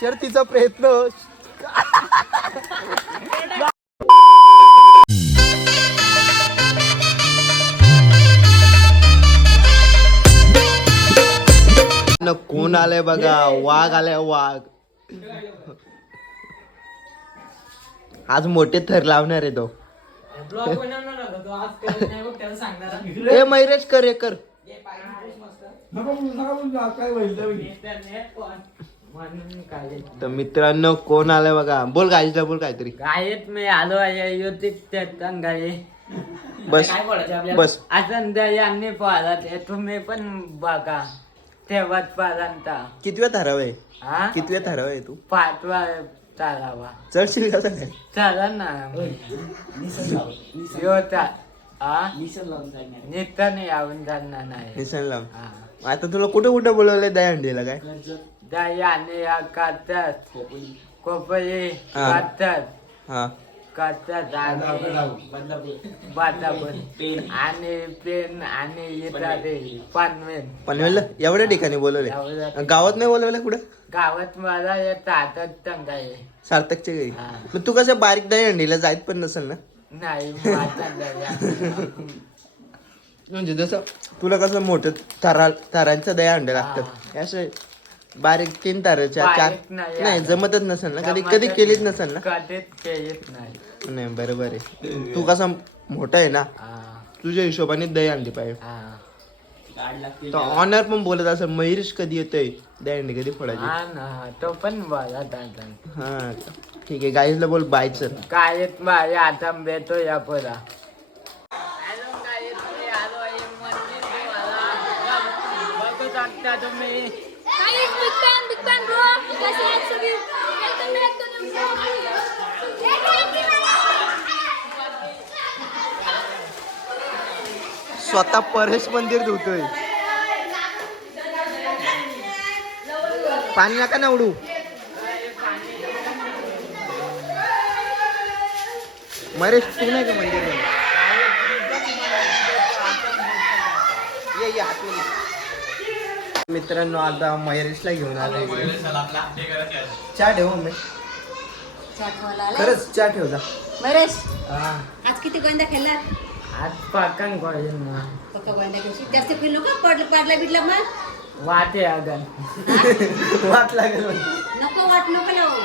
शर्तीचा प्रयत्न कोण आलंय बघा, वाघ आलाय वाघ. आज मोठे थर लावणार आहे तो. ए मयुरेश कर रे कर. तर मित्रांनो कोण आलाय बघा. बोल गायला बोल काहीतरी. गायत मी आलो आहे. बस बस. आता यांनी पाहिला ते तुम्ही पण बघा तेव्हाच पाहिला. कितव्या थराव आहे? हा कितव्या थराव आहे तू? 5वा चालावा. चढशील का सगळ्या? चला ना निघता नाही यावून जाणार नाही. निशाण लाव. आता तुला कुठे कुठे बोलवलंय दहीहंडीला काय? दही काढतात कोपई काढतात हा काढतात आणि पेन आणि येतात पनवेल. पनवेलला एवढ्या ठिकाणी बोलवले? गावात नाही बोलवलं कुठं? गावात मला येतात टंगाई सार्थकच्या घरी. मग तू कसं बारीक दहीहंडीला जायत पण नसेल ना? नाही म्हणजे जसं तुला कसं मोठं थरांचं दहीहंडी लागतात, असं बारीक 3 ताराच्या 4 नाही जमतच नसेल ना? कधी केलीच नसेल ना? कधीच केलीच नाही. नाही बरोबर आहे. तू कसा मोठा आहे ना, तुझ्या हिशोबाने दहीहंडी पाहिजे. ऑनर पण बोलत असं मयुरेश कधी येतोय दहीहंडी कधी फोडायची? तो पण बोलत. हा ठीक आहे. गाईजला बोल बाय सर. काय बाय आता भेटो या पुरा. बघू शकता तुम्ही स्वतः परेश मंदिर धुतोय. पाणी नका ना उडू. मरेश तू नाही का मंदिर? ये मित्रांनो आता मयुरेशला घेऊन आलो. चहा ठेव मम्मी. खरंच चहा ठेव जा. मयुरेश आज किती गोंदा खेळला? आज पाकन गोळीन ना पक्का गोंदा खेळशी. जास्त खेळलो का? पाडला बिडला मग वाटे अगन वाट लागेल. नको वाट नको लावू.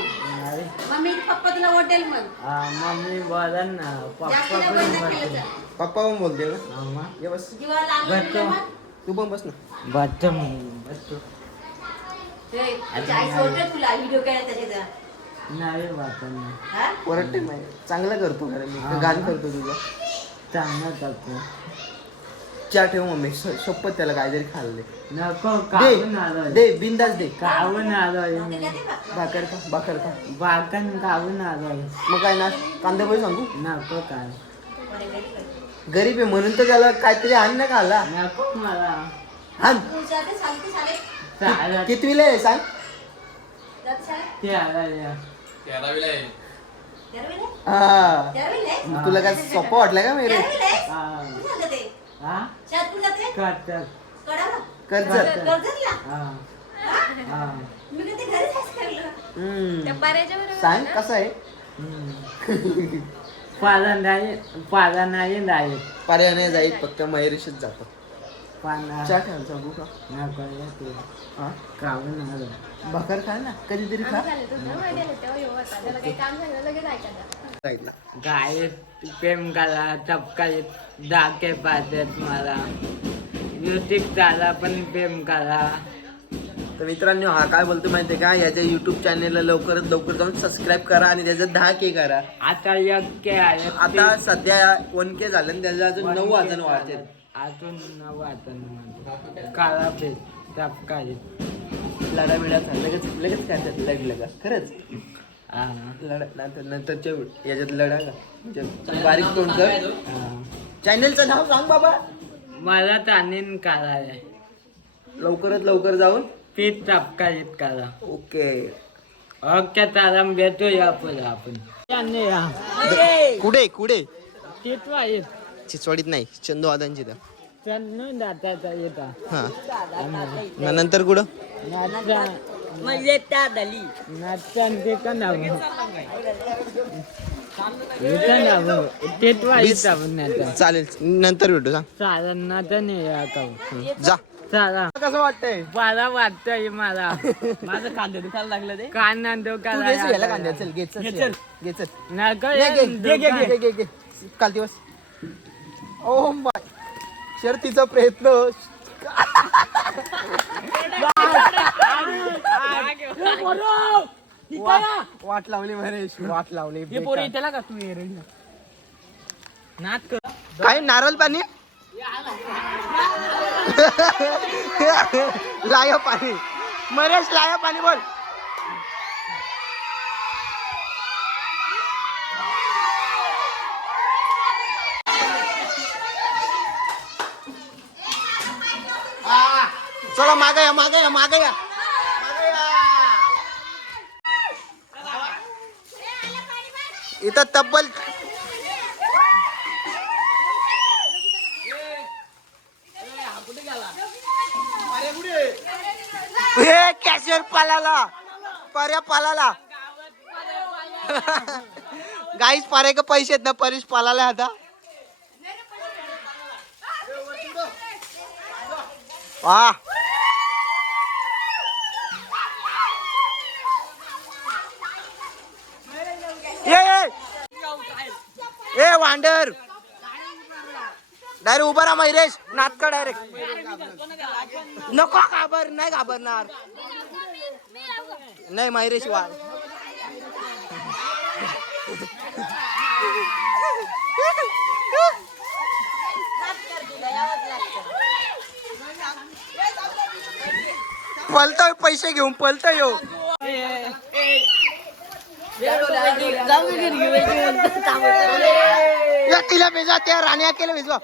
मम्मी पप्पा तुला वाटेल मग. मम्मी बोलन ना जास्त नाही गोंदा खेळायचा. पप्पा पण बोलते ना. ये बस. जीवाला लागलं मग. तू पण बस ना. बच्चम आई सोडते तुला व्हिडिओ करायला त्याच्याचा. नाही वाटत हा वरटे चांगला करतो. मी गाणं करतो तुझं चांगलं करतो. चहा ठेव मम्मी. शपथ त्याला काहीतरी खाल्ले. नको कावून आलोय. दे बिंदास दे. कावून आलोय. भाकर खा. बाकन कावून आलोय. मग काय ना कांदा पोहे सांगू? नको काय गरीब आहे म्हणून तर त्याला काहीतरी आण ना खाला. नको मला आण. चालत कितवीला आहे सांग? ते आलाय. हा तुला काय सोपं वाटलं का मेरे? सांग कसं आहे? पाला नाही जाईल. पर्याय नाही जाईल फक्त मयुरेशच जातो. पाना चहा ठेव सांगू का? नको कावून आलो. भाकर खा ना कधीतरी खा. गाय प्रेम करा चपकाय डाके पाहतात मला. म्युझिक त्याला पण प्रेम करा. तर मित्रांनो हा काय बोलतो माहितीये का? याच्या युट्यूब चॅनेलला लवकरात लवकर जाऊन सबस्क्राईब करा आणि त्याचं 10K करा. आता 1K आहे. आता सध्या 1K झालं आणि त्याचं अजून 9,000 वाढते. अजून 9,000 काळा पेज चपकाय लढा मिळाचा लगेच काय लढलं का? खरंच लढा नंतरच्या याच्यात लढा का? म्हणजे बारीक तोंड कर. चॅनलचं नाव सांग बाबा. मला तानीन काढाय लवकरात लवकर जाऊन पीठ चपकायत करा. ओके ओके त्याला भेटूया पुढे आपण. कुठे तिथवा येत चिचवाडीत नाही चंदू दादांची इथं. दादाचा येता हा नंतर कुठं म्हणजे त्या दली नाचन ते का नाव तेच वाईट आपण नाचन चालेल नंतर भेटू सांग. चालेल नाचन जा. चाला कसं वाटतंय मला वाटतंय मला माझं कांदे दुखायला लागलं ते काना तू घे याला कांद्या चल घे चल घे चल काल दिवस ओ बाय शर्तीचा प्रयत्न वाट लावली महेश वाट लावली त्याला का तू नाच कर काय नारळ पाणी लाया पाणी महेश लाया पाणी बोल. चला मागे या मागे या मागे या इथं तब्बल कॅशियर पालाला पर्या पालाला गाईच पारे का पैसे आहेत ना परेश पालाला आता वा ए वांडर डायरेक्ट उभा राहा महेश नाटका डायरेक्ट नको घाबर नाही घाबरणार नाही महेश वा पलतोय पैसे घेऊन पलतोय यो तिला भेजा त्या राण्या केलं भेजवा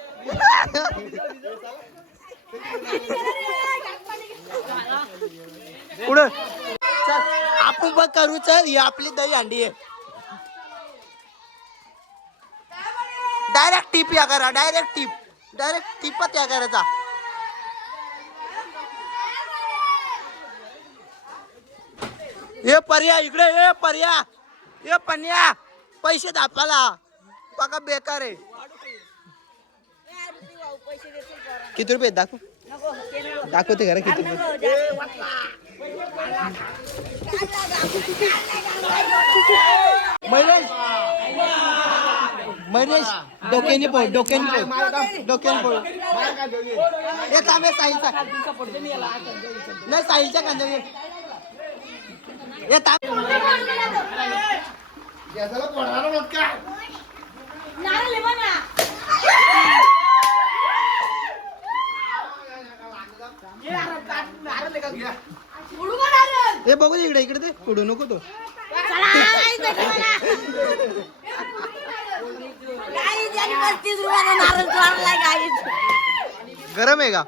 पुढं चल आपण बघ करू चल ही आपली दही अंडी आहे डायरेक्ट टिप या करा डायरेक्ट टिपत या करायचा ये पर्या इकडे ये पर्या ये पन्या पैसे दापाला बघा बेकार आहे किती रुपये दाखव दाखवते खरं किती रुपये महेश डोक्याने पोळ हे थांबे साहिलचा नाही साहिलच्या कांदा हे थांब हे बघू इकडे इकडे ते कुडू नको तो गरम आहे का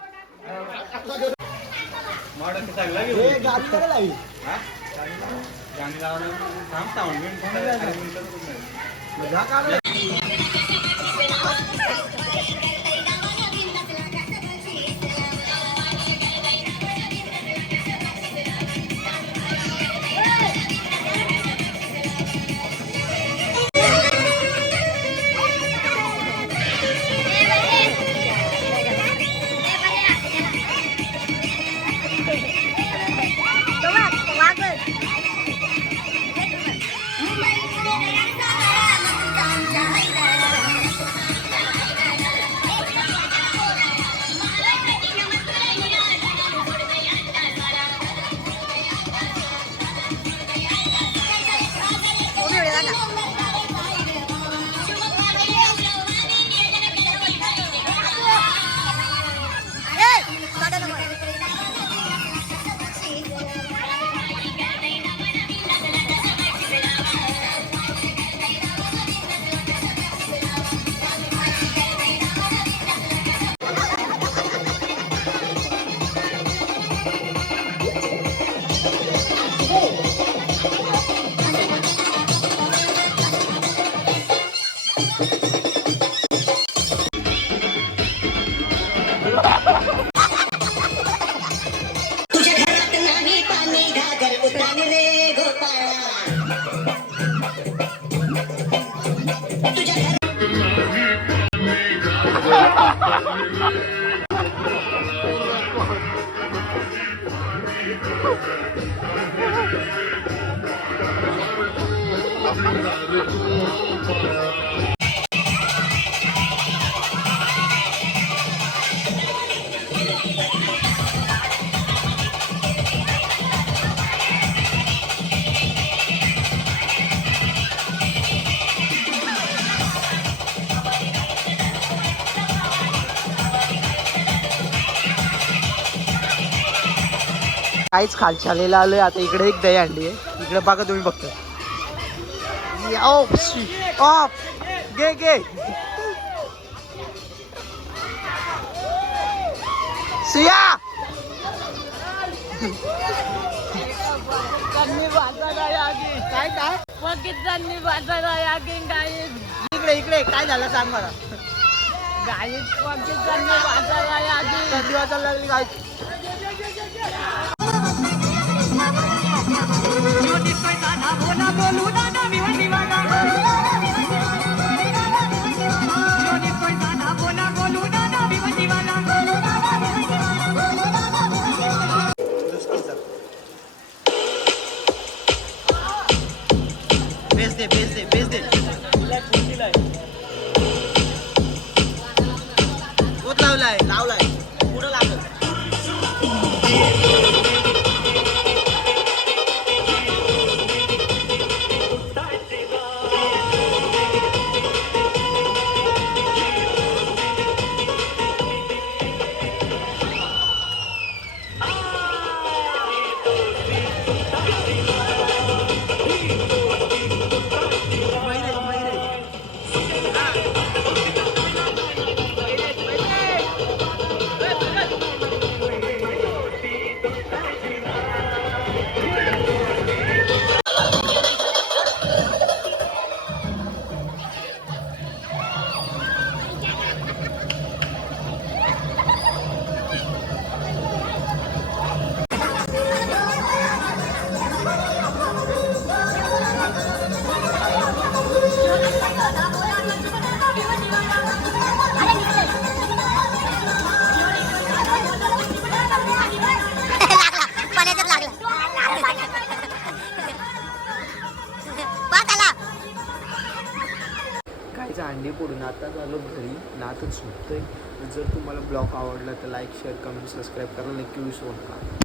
काहीच खालच्यालेला आलोय आता. इकडे एक दही अंडी आहे. इकडे बघा तुम्ही फक्त. गे गे सिया काय काय इकडे इकडे काय झालं सांग मला. थंडी वाजायला लागली काय. बेस दे दूध लावलाय पुढं लागलं. अंडी फोडून आता झालो घरी. नातच झोपतोय. जर तुम्हाला ब्लॉग आवडला तर लाईक शेअर कमेंट सबस्क्राईब करायला नक्की विसरू नका.